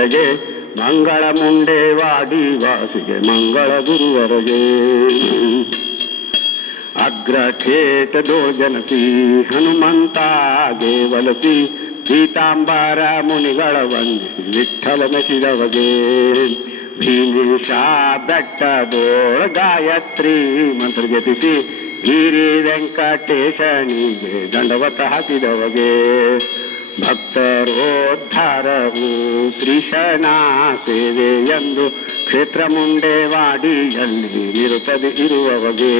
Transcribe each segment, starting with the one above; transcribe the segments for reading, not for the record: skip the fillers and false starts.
ಪ್ರಿಯಗೆ ಮಂಗಳ ಮುಂಡೆ ವಾಡಿ ವಾಸಿಗೆ ಮಂಗಳ ಗುರುವರಗೆ ಅಗ್ರಠೇಟ ದೋಜನಸಿ ಹನುಮಂತಾಗೆ ವಲಸಿ ಪೀತಾಂಬರ ಮುನಿಗಳ ವಂದಿಸಿ ವಿಠಲ ಮೆಸಿದವಗೆ ಭೀಮೇಶ ಬೆಟ್ಟದೋಳ ಗಾಯತ್ರಿ ಮಂತ್ರ ಜಪಿಸಿ ಗಿರಿ ವೆಂಕಟೇಶನಿಗೆ ದಂಡವತ ಹಾಕಿದವಗೆ ಭಕ್ತರೋದ್ಧಾರವು ಶ್ರೀಶನ ಸೇವೆ ಎಂದು ಕ್ಷೇತ್ರ ಮುಂಡೆ ವಾಡಿಯಲ್ಲಿ ನಿರುತ್ತದೆ ಇರುವವಗೆ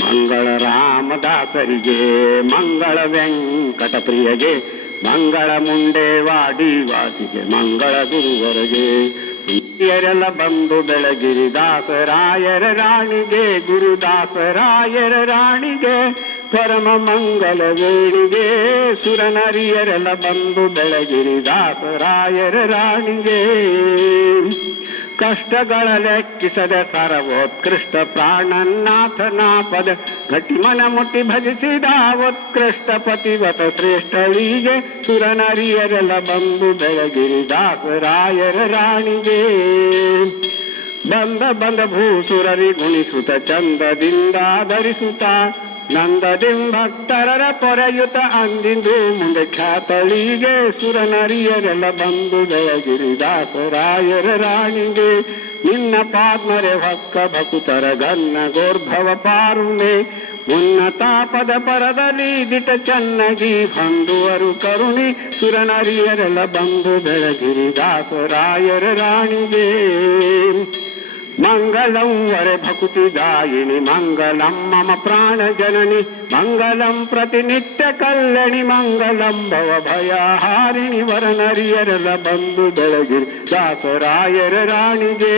ಮಂಗಳ ರಾಮದಾಸರಿಗೆ ಮಂಗಳ ವೆಂಕಟ ಪ್ರಿಯಗೆ ಮಂಗಳ ಮುಂಡೆ ವಾಡಿ ವಾಸಿಗೆ ಮಂಗಳ ಗುರುವರಗೆ ಹಿರಿಯರೆಲ್ಲ ಬಂದು ಬೆಳಗಿರಿ ದಾಸರಾಯರ ರಾಣಿಗೆ ಗುರುದಾಸರಾಯರ ರಾಣಿಗೆ ಪರಮ ಮಂಗಲ ವೇಣಿಗೆ ಸುರನರಿಯರೆಲ್ಲ ಬಂದು ಬೆಳಗಿರಿ ದಾಸರಾಯರ ರಾಣಿಗೆ ಕಷ್ಟಗಳ ಲೆಕ್ಕಿಸದೆ ಸರ್ವೋತ್ಕೃಷ್ಟ ಪ್ರಾಣನಾಥನ ಪದ ಗಟ್ಟಿ ಮನ ಮುಟ್ಟಿ ಭಜಿಸಿದ ಉತ್ಕೃಷ್ಟ ಪತಿವತ ಶ್ರೇಷ್ಠಳಿಗೆ ಸುರನರಿಯರೆಲ್ಲ ಬಂದು ಬೆಳಗಿರಿ ದಾಸರಾಯರ ರಾಣಿಗೆ ಬಂದ ಭೂಸುರರಿ ಗುಣಿಸುತ್ತ ಚಂದದಿಂದ ಧರಿಸುತ್ತ ನಂದದಿಂ ಭಕ್ತರರ ಪೊರೆಯುತ ಅಂದಿಂದು ಮುಂದೆ ಖ್ಯಾತಳಿಗೆ ಸುರನರಿಯರೆಲ್ಲ ಬಂದು ಬೆಳಗಿರಿ ದಾಸರಾಯರ ರಾಣಿಗೆ ನಿನ್ನ ಪಾದ್ಮರೆ ಭಕ್ಕ ಭಕುತರ ಗನ್ನ ಗೋರ್ಭವ ಪಾರುಣೆ ಉನ್ನತ ಪದ ಪರದಲ್ಲಿ ದಿಟ ಚೆನ್ನಾಗಿ ಹೊಂದುವರು ಕರುಣಿ ಸುರನರಿಯರೆಲ್ಲ ಬಂದು ಬೆಳಗಿರಿ ದಾಸರಾಯರ ರಾಣಿಗೆ ಮಂಗಲಂ ವರೆ ಭಕುತಿದಾಯಿನಿ ಮಂಗಲಂ ಮಮ ಪ್ರಾಣ ಜನನಿ ಮಂಗಲಂ ಪ್ರತಿನಿತ್ಯ ಕಲ್ಯಾಣಿ ಮಂಗಲಂ ಭವ ಭಯಹಾರಿಣಿ ವರನರಿಯರೆಲ್ಲ ಬಂದು ಬೆಳಗಿರಿ ದಾಸರಾಯರ ರಾಣಿಗೆ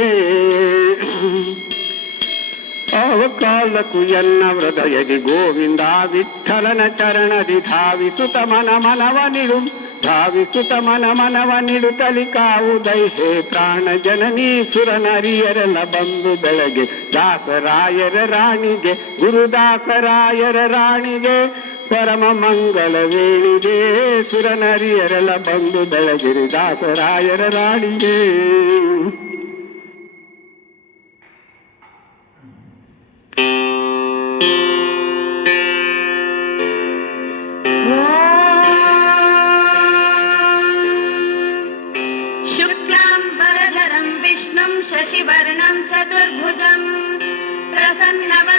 ಅವಕಾಲಕ್ಕೂ ಎನ್ನ ಹೃದಯದಿ ಗೋವಿಂದ ವಿಠಲನ ಚರಣದಿ ಧಾವಿಸುತ ಮನವ ನಿಡು ಧಾವಿಸುತ ಮನವ ನಿಡುತ್ತಲಿ ಕಾವುದೈ ಹೇ ಪ್ರಾಣ ಜನನಿ ಸುರನರಿಯರೆಲ್ಲ ಬಂದು ಬೆಳಗ್ಗೆ ದಾಸರಾಯರ ರಾಣಿಗೆ ಗುರುದಾಸರಾಯರ ರಾಣಿಗೆ ಪರಮ ಮಂಗಲ ವೇಣಿಗೆ ಸುರನರಿಯರೆಲ್ಲ ಬಂದು ಬೆಳಗಿರಿ ದಾಸರಾಯರ ರಾಣಿಗೆ शशिवर्णं चतुर्भुजं प्रसन्नवदनं